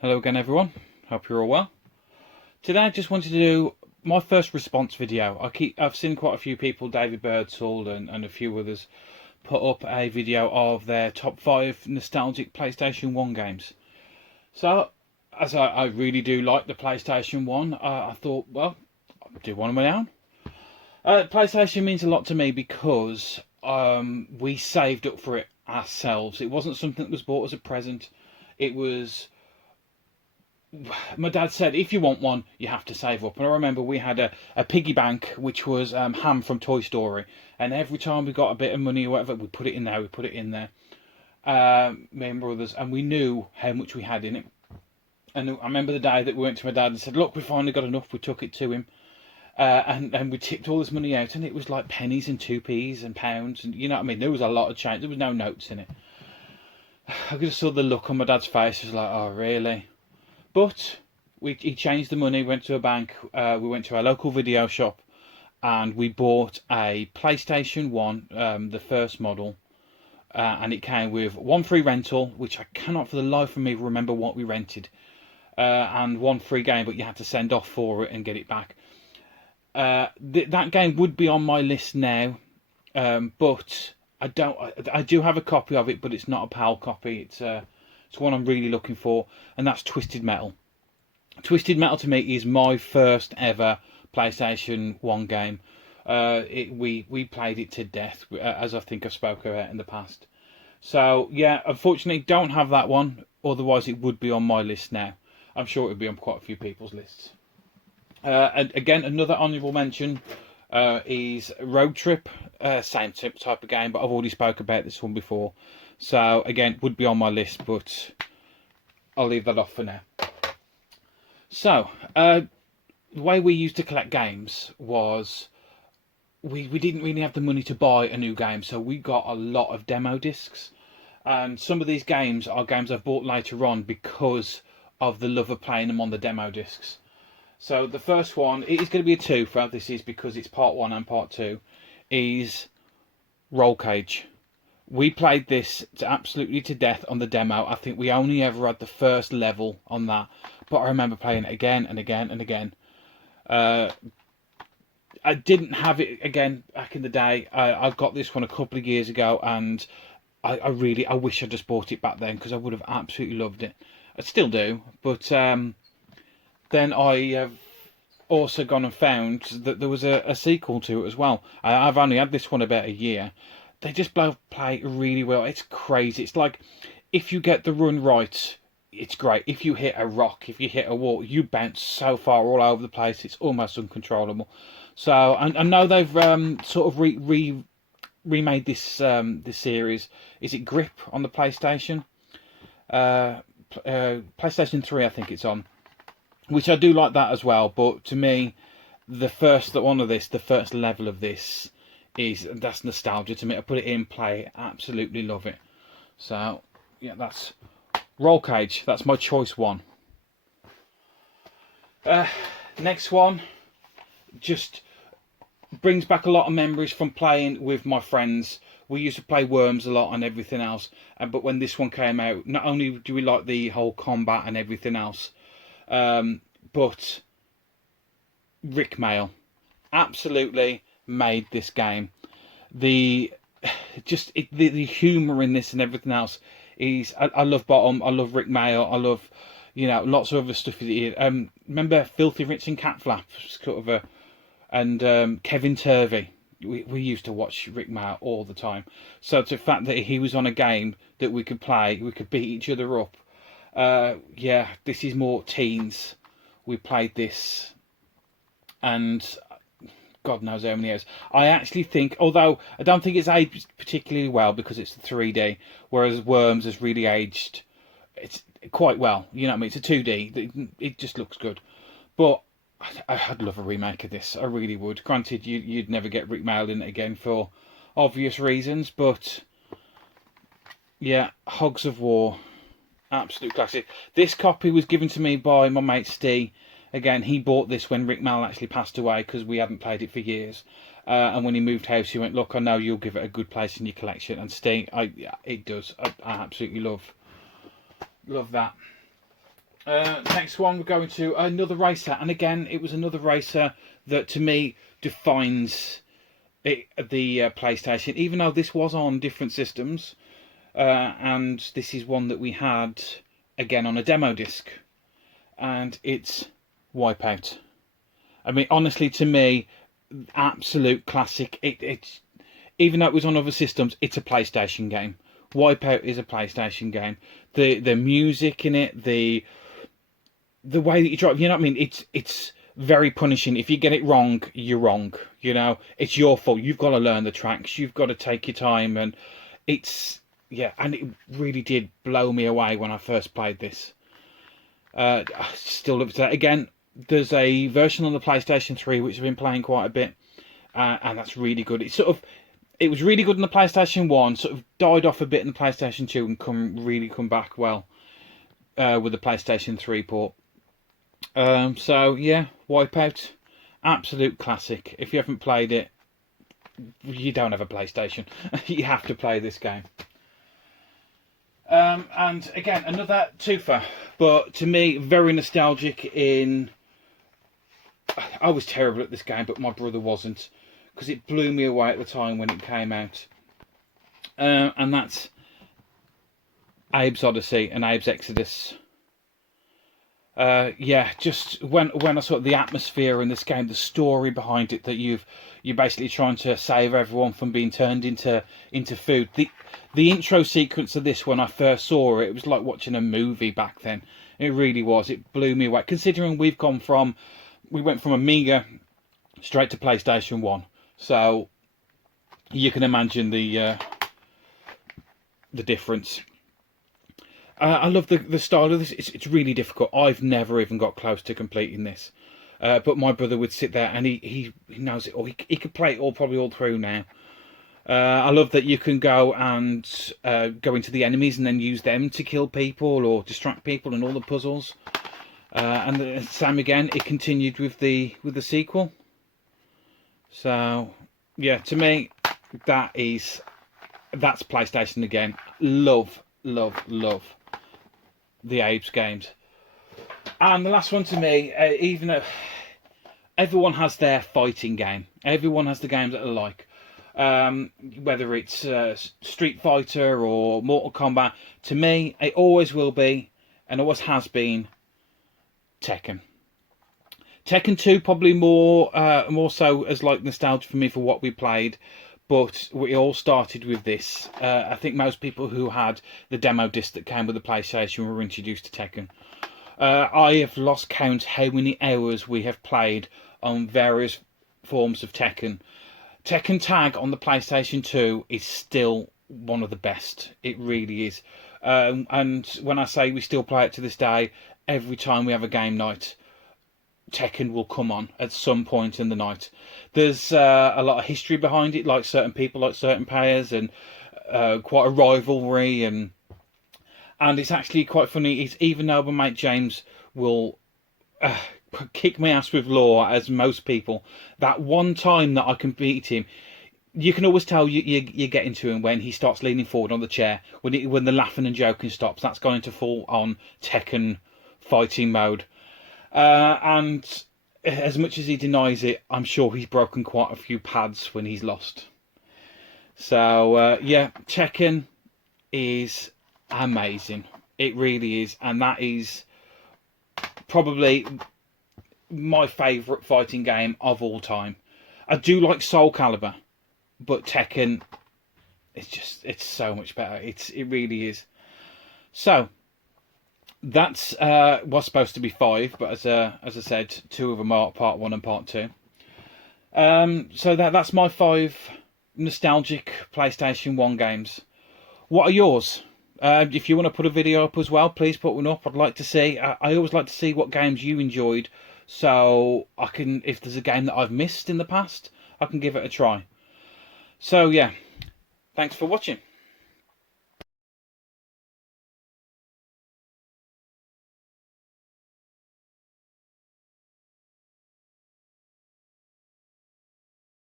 Hello again everyone, hope you're all well. Today I just wanted to do my first response video. I've seen quite a few people, David Birdsall and a few others, put up a video of their top 5 nostalgic PlayStation 1 games. So, as I really do like the PlayStation 1, I thought, well, I'll do one of my own. PlayStation means a lot to me because we saved up for it ourselves. It wasn't something that was bought as a present. It was... My dad said, if you want one, you have to save up. And I remember we had a piggy bank, which was Ham from Toy Story. And every time we got a bit of money or whatever, we put it in there, me and brothers, and we knew how much we had in it. And I remember the day that we went to my dad and said, look, we finally got enough. We took it to him. And we tipped all this money out, and it was like pennies and 2p's and pounds. And you know what I mean? There was a lot of change. There was no notes in it. I just saw the look on my dad's face. It was like, oh, really? But he changed the money, went to a bank, we went to our local video shop, and we bought a PlayStation 1, the first model, and it came with one free rental, which I cannot for the life of me remember what we rented, and one free game, but you had to send off for it and get it back. That game would be on my list now, but I do have a copy of it, but it's not a PAL copy. It's one I'm really looking for, and that's Twisted Metal. Twisted Metal to me is my first ever PlayStation 1 game. We played it to death, as I think I've spoken about in the past. So yeah, unfortunately don't have that one, otherwise it would be on my list now. I'm sure it would be on quite a few people's lists. And again, another honourable mention is Road Trip. Same type of game, but I've already spoke about this one before. So again, would be on my list, but I'll leave that off for now. So, the way we used to collect games was we didn't really have the money to buy a new game, so we got a lot of demo discs. And some of these games are games I've bought later on because of the love of playing them on the demo discs. So the first one, it is going to be a twofer, this is because it's part 1 and part 2, is Roll Cage. We played this absolutely to death on the demo. I think we only ever had the first level on that, but I remember playing it again and again and again. I didn't have it again back in the day. I got this one a couple of years ago, and I wish I just bought it back then, because I would have absolutely loved it. I still do, but then I have also gone and found that there was a sequel to it as well. I've only had this one about a year. They just both play really well. It's crazy. It's like, if you get the run right, it's great. If you hit a rock, if you hit a wall, you bounce so far all over the place, it's almost uncontrollable. So I know they've sort of remade this this series. Is it Grip on the PlayStation? PlayStation 3, I think it's on. Which I do like that as well. But to me, the first level of this, that's nostalgia to me. I put it in, play it, absolutely love it. So yeah, that's Roll Cage. That's my choice 1. Next one just brings back a lot of memories from playing with my friends. We used to play Worms a lot and everything else, but when this one came out, not only do we like the whole combat and everything else, but Rick Mail absolutely made this game. The humour in this and everything else is, I love Bottom, I love Rick Mail, I love, you know, lots of other stuff. Remember Filthy Rich and Catflap, sort of and Kevin Turvey. We used to watch Rick Mail all the time. So the fact that he was on a game that we could play, we could beat each other up. Yeah, this is more teens. We played this, and God knows how many years. I actually think, although I don't think it's aged particularly well because it's 3D, whereas Worms has really aged it's quite well. You know what I mean? It's a 2D. It just looks good. But I'd love a remake of this. I really would. Granted, you'd never get Rick Mail in it again for obvious reasons, but yeah, Hogs of War. Absolute classic. This copy was given to me by my mate Steve. Again, he bought this when Rick Mail actually passed away because we hadn't played it for years. And when he moved house, he went, look, I know you'll give it a good place in your collection. And Steve, it does. I absolutely love that. Next one, we're going to another racer, and again, it was another racer that to me defines the PlayStation, even though this was on different systems, and this is one that we had again on a demo disc, and it's Wipeout. I mean, honestly, to me, absolute classic. It's even though it was on other systems, it's a PlayStation game. Wipeout is a PlayStation game. The music in it, the way that you drive, you know what I mean? It's very punishing. If you get it wrong, you're wrong. You know, it's your fault. You've got to learn the tracks. You've got to take your time, and it's and it really did blow me away when I first played this. I still love it. Again, there's a version on the PlayStation 3 which I've been playing quite a bit, and that's really good. It was really good in the PlayStation 1, sort of died off a bit in the PlayStation 2, and really come back well with the PlayStation 3 port. So yeah, Wipeout, absolute classic. If you haven't played it, you don't have a PlayStation. You have to play this game. And again, another twofer, but to me, very nostalgic in... I was terrible at this game, but my brother wasn't, because it blew me away at the time when it came out. And that's Abe's Odyssey and Abe's Exodus. Just when I saw the atmosphere in this game, the story behind it, that you're basically trying to save everyone from being turned into food. The intro sequence of this, when I first saw it, it was like watching a movie back then. It really was. It blew me away. Considering we went from Amiga straight to PlayStation 1, so you can imagine the difference. I love the style of this. It's really difficult. I've never even got close to completing this. But my brother would sit there and he knows it all. He could play it probably all through now. I love that you can go and go into the enemies and then use them to kill people or distract people and all the puzzles. And the same again, it continued with the sequel. So yeah, to me, that's PlayStation again. Love the Apes games. And the last one to me, even though everyone has their fighting game, everyone has the games that they like, whether it's Street Fighter or Mortal Kombat, to me it always will be, and always has been, Tekken. Tekken 2 probably more so as like nostalgia for me for what we played. But we all started with this. I think most people who had the demo disc that came with the PlayStation were introduced to Tekken. I have lost count how many hours we have played on various forms of Tekken. Tekken Tag on the PlayStation 2 is still one of the best. It really is. And when I say we still play it to this day, every time we have a game night, Tekken will come on at some point in the night. There's a lot of history behind it, like certain people, like certain players, and quite a rivalry, and it's actually quite funny. It's, even though my mate James will kick my ass with law, as most people, that one time that I can beat him, you can always tell you're getting to him when he starts leaning forward on the chair, when the laughing and joking stops. That's going to fall on Tekken fighting mode. And as much as he denies it, I'm sure he's broken quite a few pads when he's lost. So yeah, Tekken is amazing. It really is, and that is probably my favourite fighting game of all time. I do like Soul Calibur, but Tekken, it's so much better. It really is. So that's was supposed to be 5, but as I said, 2 of them are part 1 and part 2. So that's my 5 nostalgic PlayStation 1 games. What are yours? If you want to put a video up as well, please put one up. I'd like to see. I always like to see what games you enjoyed, so I can, if there's a game that I've missed in the past, I can give it a try. So yeah, thanks for watching.